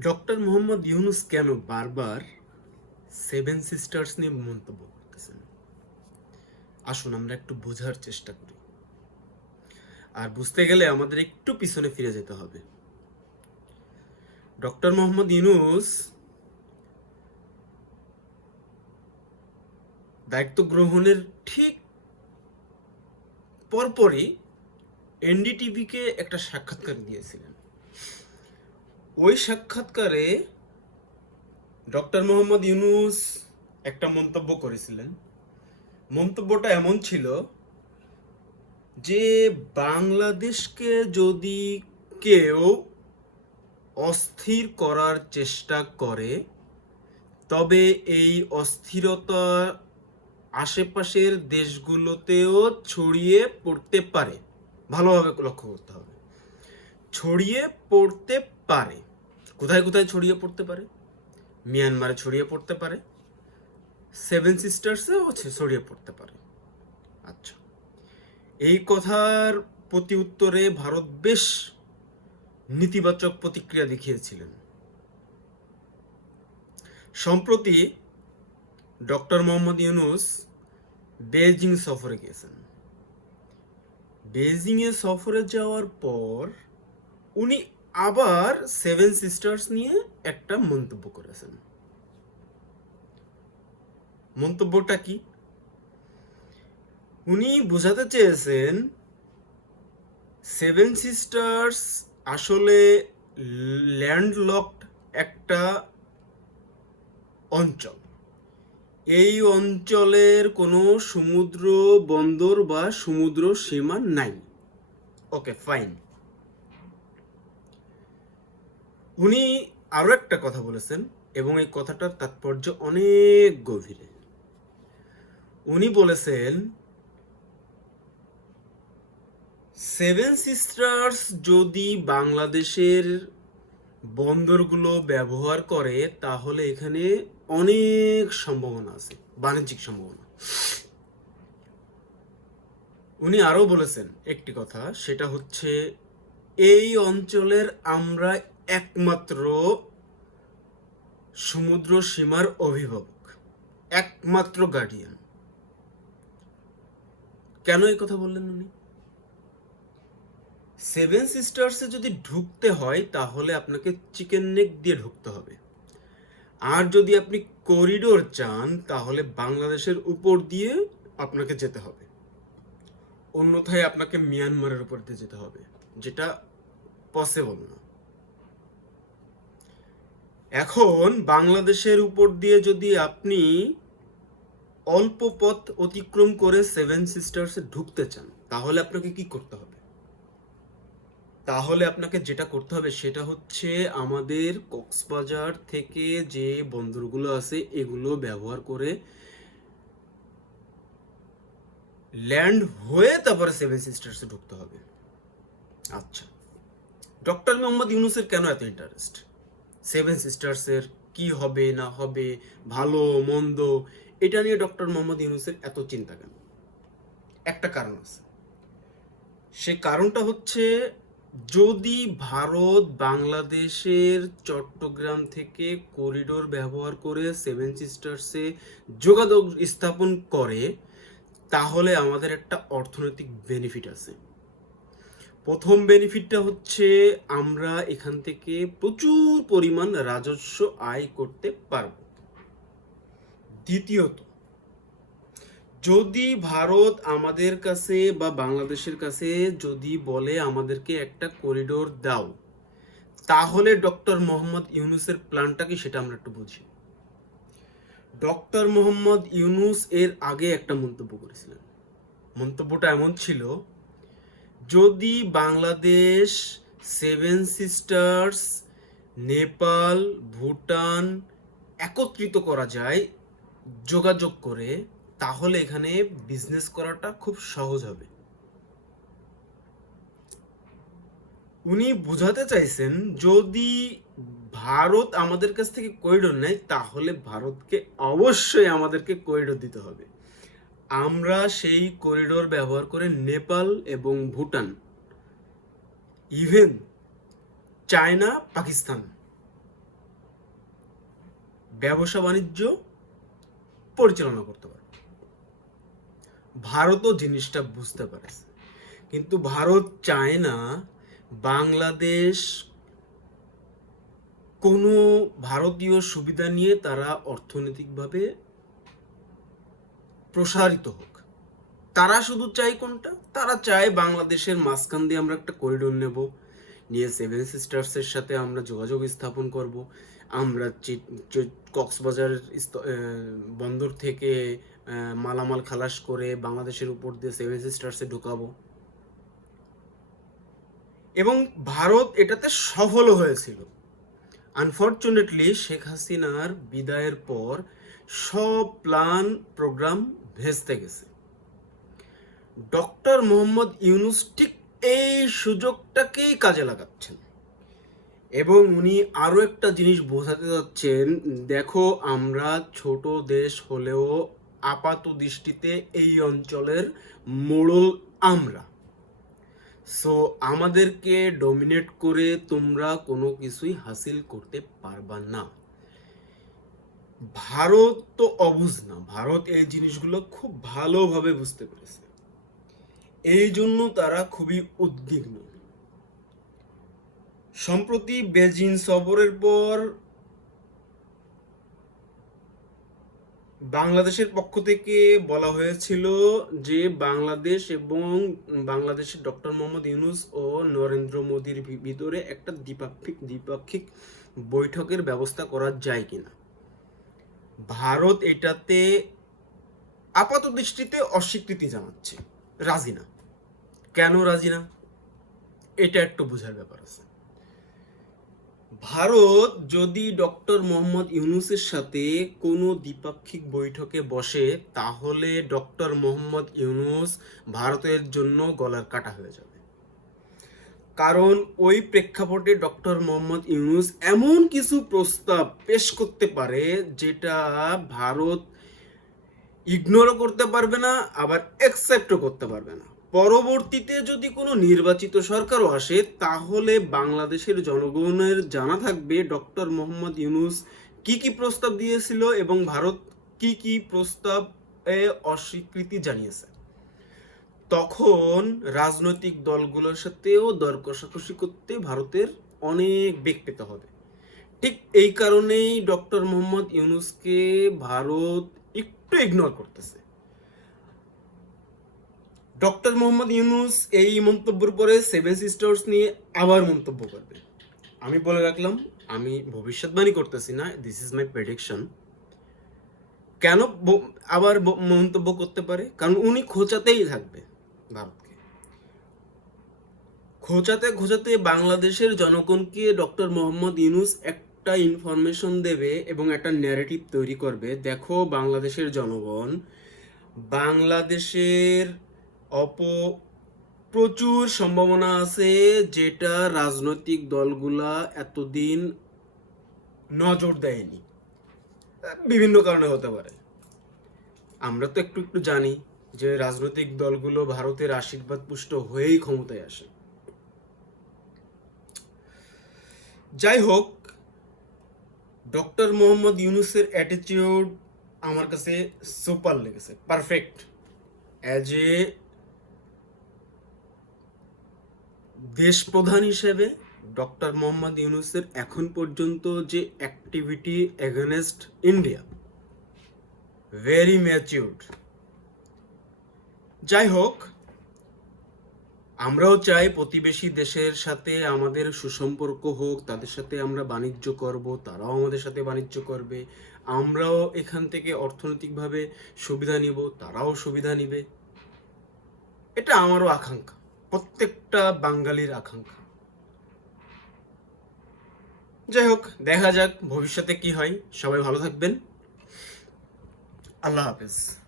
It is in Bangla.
ডক্টর মোহাম্মদ ইউনুস কেন বারবার সেভেন সিস্টার্স নিয়ে মন্তব্য করতেছেন? আসুন আমরা একটু বোঝার চেষ্টা করি। আর বুঝতে গেলে আমাদের একটু পিছনে ফিরে যেতে হবে। ডক্টর মোহাম্মদ ইউনুস দায়িত্ব গ্রহণের ঠিক পরপরই এনডিটিভিকে একটা সাক্ষাৎকার দিয়েছিলেন। ওই সাক্ষাৎকারে ডক্টর মোহাম্মদ ইউনুস একটা মন্তব্য করেছিলেন। মন্তব্যটা এমন ছিল যে, বাংলাদেশকে যদি কেউ অস্থির করার চেষ্টা করে, তবে এই অস্থিরতা আশেপাশের দেশগুলোতেও ছড়িয়ে পড়তে পারে। ভালোভাবে লক্ষ্য করতে হবে। ছড়িয়ে পড়তে পারে। কোথায় কোথায় ছড়িয়ে পড়তে পারে? মিয়ানমারে ছড়িয়ে পড়তে পারে। সেভেন সিস্টার্সেও ছড়িয়ে পড়তে পারে। আচ্ছা। এই কথার প্রতি উত্তরে ভারত বেশ নেতিবাচক প্রতিক্রিয়া দেখিয়েছিলেন। সম্প্রতি ডক্টর মোহাম্মদ ইউনুস বেজিং সফরে গিয়েছেন। বেজিংয়ে সফরে যাওয়ার পর উনি আবার সেভেন সিস্টার্স নিয়ে একটা মন্তব্য করেছেন। মন্তব্যটা কি? উনি বোঝাতে চেয়েছেন সেভেন সিস্টার্স আসলে ল্যান্ডলকড একটা অঞ্চল। এই অঞ্চলের কোনো সমুদ্র বন্দর বা সমুদ্র সীমা নাই। ওকে ফাইন উনি আরও একটা কথা বলেছেন, এবং এই কথাটার তাৎপর্য অনেক গভীরে। উনি বলেছেন সেভেন সিস্টার্স যদি বাংলাদেশের বন্দরগুলো ব্যবহার করে, তাহলে এখানে অনেক সম্ভাবনা আছে, বাণিজ্যিক সম্ভাবনা। উনি আরও বলেছেন একটি কথা, সেটা হচ্ছে, এই অঞ্চলের আমরা একমাত্র সমুদ্র সীমার অভিভাবক, একমাত্র গার্ডিয়ান কেন এই কথা বললেন উনি? সেভেন সিস্টার্সে যদি ঢুকতে হয়, তাহলে আপনাকে চিকেন নেক দিয়ে ঢুকতে হবে। আর যদি আপনি করিডোর চান, তাহলে বাংলাদেশের উপর দিয়ে আপনাকে যেতে হবে। অন্যথায় আপনাকে মিয়ানমারের উপর দিয়ে যেতে হবে, যেটা পসিবল না। এখন বাংলাদেশের উপর দিয়ে যদি আপনি অল্প পথ অতিক্রম করে সেভেন সিস্টার্সে ঢুকতে চান, তাহলে আপনাকে কি করতে হবে? তাহলে আপনাকে যেটা করতে হবে সেটা হচ্ছে আমাদের কক্সবাজার থেকে যে বন্দরগুলো আছে, এগুলো ব্যবহার করে ল্যান্ড হয়ে তারপরে সেভেন সিস্টার্সে ঢুকতে হবে। আচ্ছা ডক্টর মোহাম্মদ ইউনুসের কেন এত ইন্টারেস্ট সেভেন সিস্টার্সের কি হবে, না হবে, ভালো, মন্দ, এটা নিয়ে ডক্টর মোহাম্মদ ইউনুসের এত চিন্তা কেন? একটা কারণ আছে। সে কারণটা হচ্ছে, যদি ভারত বাংলাদেশের চট্টগ্রাম থেকে করিডোর ব্যবহার করে সেভেন সিস্টার্সে যোগাযোগ স্থাপন করে, তাহলে আমাদের একটা অর্থনৈতিক বেনিফিট আছে। প্রথম বেনিফিটটা হচ্ছে আমরা এখান থেকে প্রচুর পরিমাণ রাজস্ব আয় করতে পারব। দ্বিতীয়ত, যদি ভারত আমাদের কাছে বা বাংলাদেশের কাছে যদি বলে আমাদেরকে একটা করিডোর দাও, তাহলে ডক্টর মোহাম্মদ ইউনুসের প্ল্যানটা কি সেটা আমরা একটু বুঝি। ডক্টর মোহাম্মদ ইউনুস এর আগে একটা মন্তব্য করেছিলেন। মন্তব্যটা এমন ছিল যদি বাংলাদেশ সেভেন সিস্টার্স নেপাল, ভুটান একত্রিত করা যায় যোগাযোগ করে, তাহলে এখানে বিজনেস করাটা খুব সহজ হবে। উনি বোঝাতে চাইছেন, যদি ভারত আমাদের কাছ থেকে করিডোর নেয়, তাহলে ভারতকে অবশ্যই আমাদেরকে করিডোর দিতে হবে। আমরা সেই করিডোর ব্যবহার করে নেপাল এবং ভুটান ইভেন চায়না, পাকিস্তান। ব্যবসা বাণিজ্য পরিচালনা করতে পারবে ভারতও জিনিসটা বুঝতে পারে কিন্তু ভারত চায় না বাংলাদেশ কোনো ভারতীয় সুবিধা নিয়ে তারা অর্থনৈতিকভাবে প্রসারিত হোক। তারা শুধু চায় কোনটা? তারা চায় বাংলাদেশের মাঝখান দিয়ে আমরা একটা করিডোর নেব। নিয়ে সেভেন সিস্টার্সের সাথে আমরা যোগাযোগ স্থাপন করব। আমরা কক্সবাজার বন্দর থেকে মালামাল খালাস করে বাংলাদেশের উপর দিয়ে সেভেন সিস্টার্সে ঢুকাবো। এবং ভারত এটাতে সফলও হয়েছিল। আনফর্চুনেটলি শেখ হাসিনার বিদায়ের পর সব প্ল্যান প্রোগ্রাম ভেস্তে গেছে। ডক্টর মোহাম্মদ ইউনুস ঠিক এই সুযোগটাকেই কাজে লাগাচ্ছেন। এবং উনি আরও একটা জিনিস বোঝাতে যাচ্ছেন, দেখো আমরা ছোট দেশ হলেও আপাত দৃষ্টিতে এই অঞ্চলের মোড়ল আমরা। সো আমাদেরকে ডমিনেট করে তোমরা কোনো কিছুই হাসিল করতে পারবা না। ভারত তো অবুঝ না। ভারত এই জিনিসগুলো খুব ভালোভাবে বুঝতে পেরেছে। এই জন্য তারা খুবই উদ্বিগ্ন। সম্প্রতি বেজিং সফরের পর বাংলাদেশের পক্ষ থেকে বলা হয়েছিল যে বাংলাদেশ এবং বাংলাদেশের ডক্টর মোহাম্মদ ইউনুস ও নরেন্দ্র মোদীর ভিতরে একটা দ্বিপাক্ষিক দ্বিপাক্ষিক বৈঠকের ব্যবস্থা করা যায় কিনা। ভারত এটাতে আপাত দৃষ্টিতে অস্বীকৃতি জানাচ্ছে। রাজি না। কেন রাজি না? এটা একটু বোঝার ব্যাপার আছে। ভারত যদি ডক্টর মোহাম্মদ ইউনুসের সাথে কোনো দ্বিপাক্ষিক বৈঠকে বসে, তাহলে ডক্টর মোহাম্মদ ইউনুস ভারতের জন্য গলার কাটা হয়ে যাবে। কারণ ওই প্রেক্ষাপটে ডক্টর মোহাম্মদ ইউনুস এমন কিছু প্রস্তাব পেশ করতে পারে যেটা ভারত ইগনোরও করতে পারবে না, আবার অ্যাকসেপ্টও করতে পারবে না। পরবর্তীতে যদি কোনো নির্বাচিত সরকারও আসে, তাহলে বাংলাদেশের জনগণের জানা থাকবে ডক্টর মোহাম্মদ ইউনুস কি কি প্রস্তাব দিয়েছিল এবং ভারত কি কি প্রস্তাবে অস্বীকৃতি জানিয়েছে। তখন রাজনৈতিক দলগুলোর সাথেও দর কষাকষি করতে ভারতের অনেক বেগ পেতে হবে। ঠিক এই কারণেই ডক্টর মোহাম্মদ ইউনুসকে ভারত একটু ইগনোর করতেছে। ডক্টর মোহাম্মদ ইউনুস এই মন্তব্যের পরে সেভেন সিস্টার্স নিয়ে আবার মন্তব্য করবে। আমি বলে রাখলাম, আমি ভবিষ্যৎবাণী করতেছি না দিস ইজ মাই প্রেডিকশন কেন আবার মন্তব্য করতে পারে? কারণ উনি খোঁচাতেই থাকবে। ভারতকে খোঁচাতে খোঁচাতে বাংলাদেশের জনগণকে ডক্টর মোহাম্মদ ইউনুস একটা ইনফরমেশন দেবে এবং একটা ন্যারেটিভ তৈরি করবে। দেখো, বাংলাদেশের জনগণ, বাংলাদেশের অপ, প্রচুর সম্ভাবনা আছে যেটা রাজনৈতিক দলগুলা এতদিন নজর দেয়নি। বিভিন্ন কারণে হতে পারে। আমরা তো একটু একটু জানি। যে রাজনৈতিক দলগুলো ভারতের আশীর্বাদ পুষ্ট হয়েই ক্ষমতায় আসে। যাই হোক, ডক্টর মোহাম্মদ ইউনুসের অ্যাটিটিউড আমার কাছে সুপার লেগেছে পারফেক্ট অ্যাজ এ দেশ প্রধান হিসেবে ডক্টর মোহাম্মদ ইউনুসের এখন পর্যন্ত যে activity against India very matured যাই হোক আমরাও চাই প্রতিবেশী দেশের সাথে আমাদের সুসম্পর্ক হোক, তাদের সাথে আমরা বাণিজ্য করব, তারাও আমাদের সাথে বাণিজ্য করবে। আমরাও এখান থেকে অর্থনৈতিকভাবে সুবিধা নিব, তারাও সুবিধা নিবে। এটা আমারও আকাঙ্ক্ষা, প্রত্যেকটা বাঙালির আকাঙ্ক্ষা। যাই হোক দেখা যাক ভবিষ্যতে কি হয়। সবাই ভালো থাকবেন। আল্লাহ হাফেজ।